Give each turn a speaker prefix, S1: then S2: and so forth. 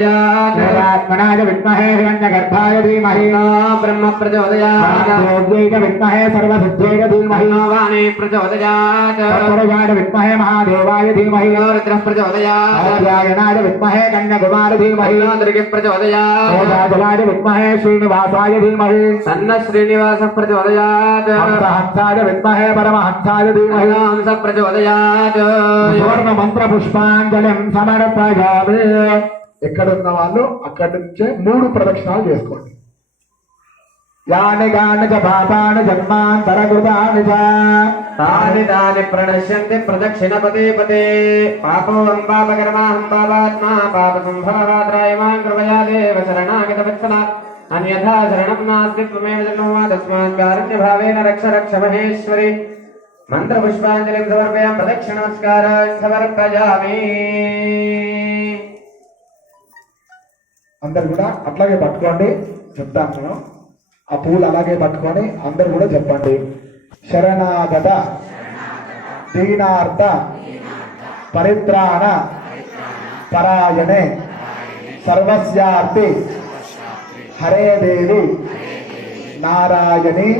S1: वेदात्मनाय विद्महे हिरण्यगर्भाय धीमहि
S2: ब्रह्म प्रचोदयात्
S1: योग्यै च विद्महे सर्वसिद्ध्यै च धीमहि
S2: वाणी प्रचोदयात्
S1: तत्पुरुषाय विद्महे महादेवाय धीमहि
S2: रुद्रः प्रचोदयात्
S1: आर्यायणाय विद्महे कन्यकुमार धीमहि
S2: दुर्गे प्रचोदयात्
S1: वेदाचलाय विद्महे श्रीनिवासाय धीमहि
S2: सन्न श्रीनिवासः प्रचोदयात्
S1: हंसहंसाय विद्महे ఎక్కడున్న వాళ్ళు అక్కడి నుంచే మూడు ప్రదక్షిణాలు చేసుకోండి. యాని గాని చ పాపాన
S2: జన్మాంతర కృతాని ప్రణశ్యంతి ప్రదక్షిణ పదే పదే పాపో హం పాపాత్మా పాప సంభవాత్రాయ మాం శరణాగత వత్సల. అన్యథా శరణం నాస్తి త్వమేవ జన్మవా తస్మాత్ కారుణ్య భావేన రక్ష రక్ష మహేశ్వరి. ప్రదక్షిణ నమస్కారాన్
S1: అందరు కూడా అట్లాగే పట్టుకోండి చెప్తాను నేను. ఆ పూలు అలాగే పట్టుకొని అందరు కూడా చెప్పండి. శరణాగత దీనార్థ పరిత్రాణ పరాయణే సర్వస్యార్థి హరే దేవి నారాయణి